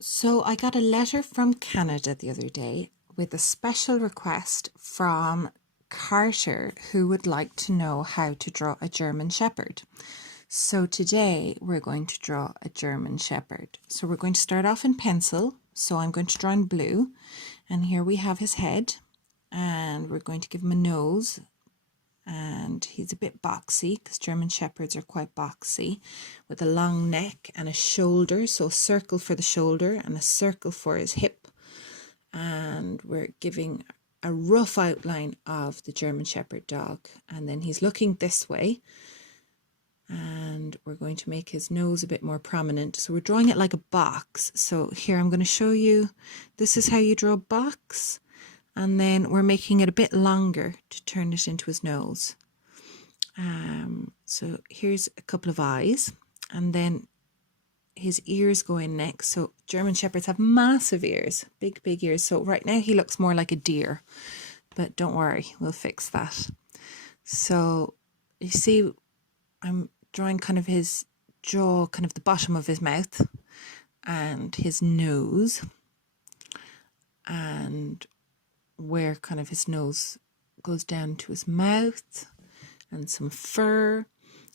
So I got a letter from Canada the other day with a special request from Carter, who would like to know how to draw a German Shepherd. So today we're going to draw a German Shepherd. So we're going to start off in pencil. So I'm going to draw in blue, and here we have his head, and we're going to give him a nose, and he's a bit boxy because German Shepherds are quite boxy, with a long neck and a shoulder, so a circle for the shoulder and a circle for his hip. And we're giving a rough outline of the German Shepherd dog, and then he's looking this way, and we're going to make his nose a bit more prominent. So we're drawing it like a box. So here I'm going to show you, this is how you draw a box. And then we're making it a bit longer to turn it into his nose. So here's a couple of eyes, and then his ears go in next. So German Shepherds have massive ears, big ears. So right now he looks more like a deer, but don't worry, we'll fix that. So you see, I'm drawing kind of his jaw, kind of the bottom of his mouth, and his nose, and where kind of his nose goes down to his mouth, and some fur.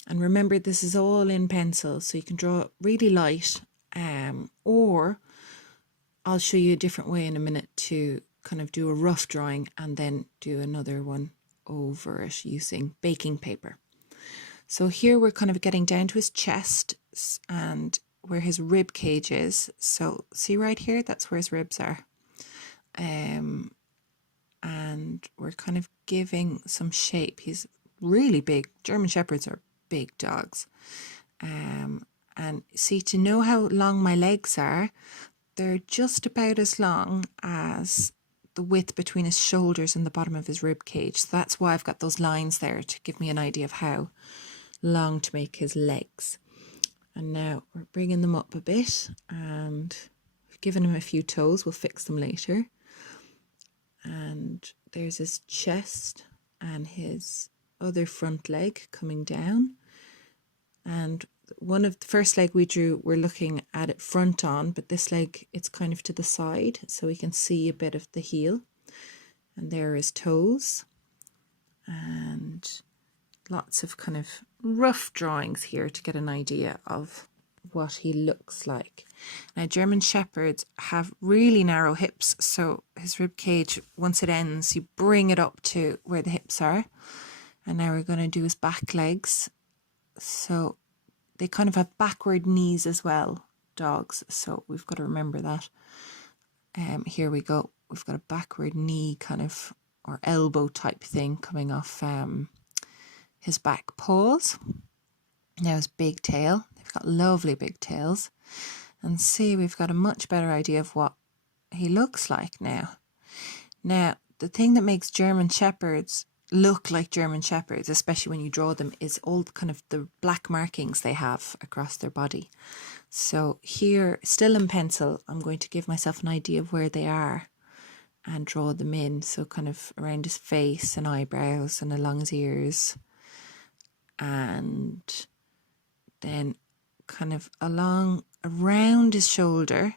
And remember, this is all in pencil, so you can draw it really light, or I'll show you a different way in a minute to kind of do a rough drawing and then do another one over it using baking paper. So here we're kind of getting down to his chest and where his rib cage is. So see right here, that's where his ribs are. And we're kind of giving some shape. He's really big. German Shepherds are big dogs. And see, to know how long my legs are, they're just about as long as the width between his shoulders and the bottom of his rib cage. So that's why I've got those lines there to give me an idea of how long to make his legs. And now we're bringing them up a bit, and we've given him a few toes. We'll fix them later. And there's his chest and his other front leg coming down. And one of the first leg we drew, we're looking at it front on, but this leg, it's kind of to the side, so we can see a bit of the heel. And there are his toes. And lots of kind of rough drawings here to get an idea of what he looks like. Now, German Shepherds have really narrow hips, so his rib cage, once it ends, you bring it up to where the hips are. And now we're going to do his back legs. So they kind of have backward knees as well, dogs, so we've got to remember that. Here we go. We've got a backward knee kind of, or elbow type thing coming off his back paws. Now his big tail. They've got lovely big tails. And see, we've got a much better idea of what he looks like now. Now, the thing that makes German Shepherds look like German Shepherds, especially when you draw them, is all kind of the black markings they have across their body. So here, still in pencil, I'm going to give myself an idea of where they are and draw them in. So kind of around his face and eyebrows and along his ears, and then kind of around his shoulder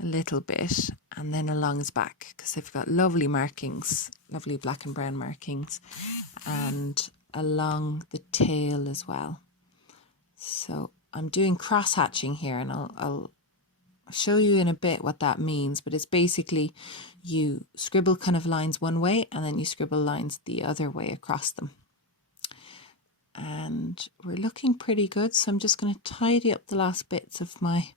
a little bit, and then along his back, because they've got lovely markings, lovely black and brown markings, and along the tail as well. So I'm doing cross hatching here, and I'll show you in a bit what that means, but it's basically you scribble kind of lines one way and then you scribble lines the other way across them. And we're looking pretty good, so I'm just going to tidy up the last bits of my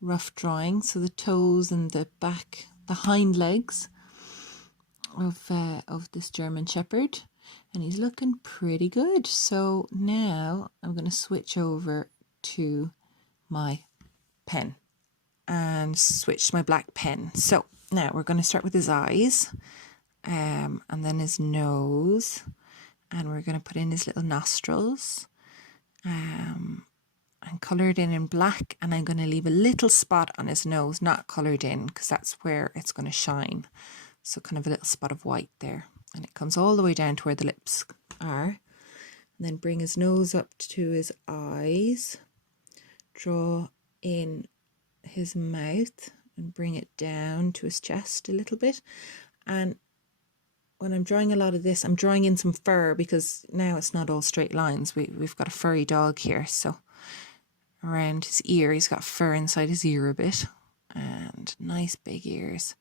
rough drawing. So the toes and the back, the hind legs of this German Shepherd, and he's looking pretty good. So now I'm going to switch over to my pen and switch to my black pen. So now we're going to start with his eyes, and then his nose, and we're going to put in his little nostrils, and colour it in black, and I'm going to leave a little spot on his nose, not coloured in, because that's where it's going to shine. So kind of a little spot of white there, and it comes all the way down to where the lips are. And then bring his nose up to his eyes, draw in his mouth and bring it down to his chest a little bit. And when I'm drawing a lot of this, I'm drawing in some fur because now it's not all straight lines. We've got a furry dog here, so around his ear, he's got fur inside his ear a bit, and nice big ears.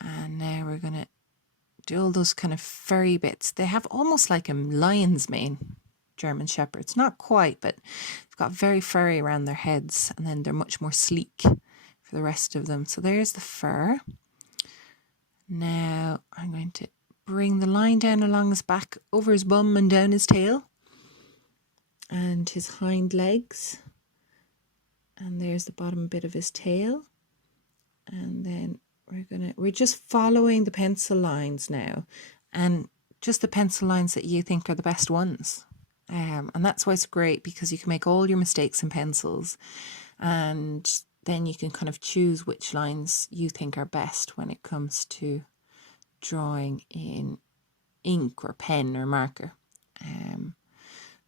And now we're going to do all those kind of furry bits. They have almost like a lion's mane, German Shepherds. Not quite, but they've got very furry around their heads, and then they're much more sleek for the rest of them. So there's the fur. Now I'm going to bring the line down along his back, over his bum and down his tail and his hind legs. And there's the bottom bit of his tail. And then we're just following the pencil lines now, and just the pencil lines that you think are the best ones. And that's why it's great, because you can make all your mistakes in pencils, and then you can kind of choose which lines you think are best when it comes to drawing in ink or pen or marker.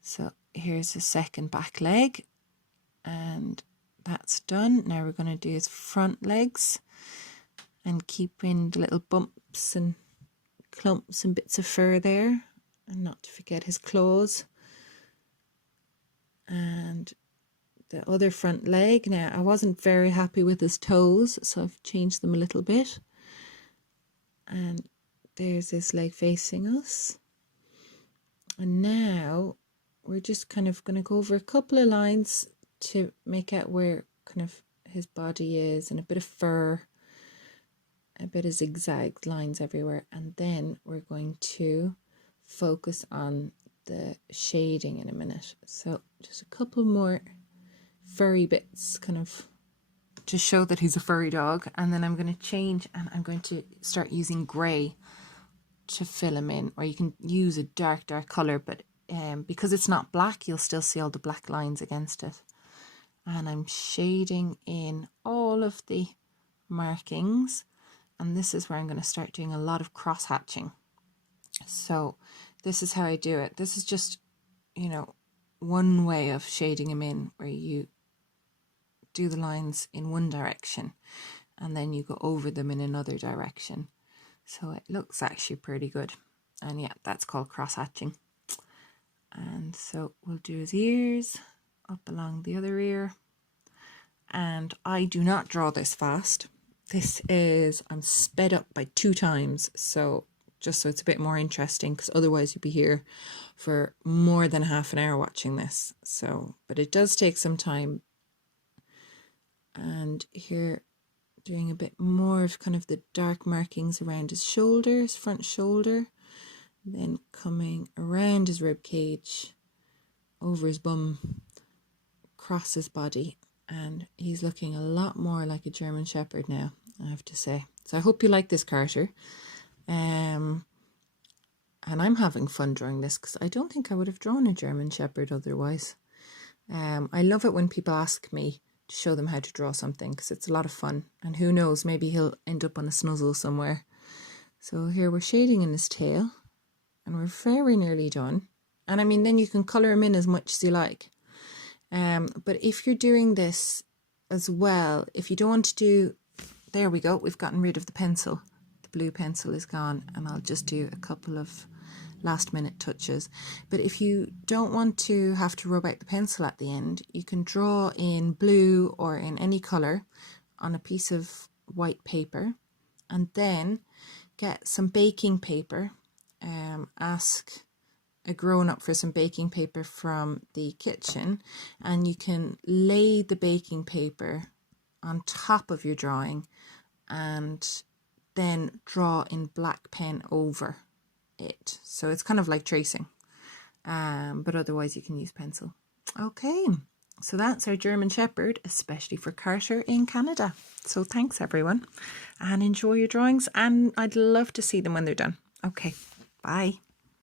So here's the second back leg, and that's done. Now we're going to do his front legs and keep in the little bumps and clumps and bits of fur there, and not to forget his claws. And the other front leg. Now, I wasn't very happy with his toes, so I've changed them a little bit. And there's this leg facing us. And now we're just kind of going to go over a couple of lines to make out where kind of his body is, and a bit of fur, a bit of zigzag lines everywhere. And then we're going to focus on the shading in a minute. So just a couple more furry bits, kind of to show that he's a furry dog. And then I'm going to change, and I'm going to start using grey to fill him in, or you can use a dark colour, but because it's not black, you'll still see all the black lines against it. And I'm shading in all of the markings, and this is where I'm going to start doing a lot of cross hatching. So this is how I do it. This is just, one way of shading him in, where you do the lines in one direction and then you go over them in another direction. So it looks actually pretty good. And yeah, that's called cross hatching. And so we'll do his ears up along the other ear. And I do not draw this fast. I'm sped up by 2 times. So just so it's a bit more interesting, because otherwise you'd be here for more than half an hour watching this. So, but it does take some time. And here, doing a bit more of kind of the dark markings around his shoulders, front shoulder, then coming around his rib cage, over his bum, across his body, and he's looking a lot more like a German Shepherd now, I have to say. So I hope you like this, Carter. And I'm having fun drawing this, because I don't think I would have drawn a German Shepherd otherwise. I love it when people ask me to show them how to draw something, because it's a lot of fun, and who knows, maybe he'll end up on a snuzzle somewhere. So here we're shading in his tail, and we're very nearly done. And I mean, then you can colour him in as much as you like. But if you're doing this as well, if you don't want to do, there we go, we've gotten rid of the pencil. The blue pencil is gone, and I'll just do a couple of last minute touches. But if you don't want to have to rub out the pencil at the end, you can draw in blue or in any colour on a piece of white paper, and then get some baking paper. Ask a grown-up for some baking paper from the kitchen, and you can lay the baking paper on top of your drawing and then draw in black pen over it. So it's kind of like tracing, but otherwise you can use pencil. Okay, so that's our German Shepherd, especially for Carter in Canada. So thanks everyone, and enjoy your drawings, and I'd love to see them when they're done. Okay, bye.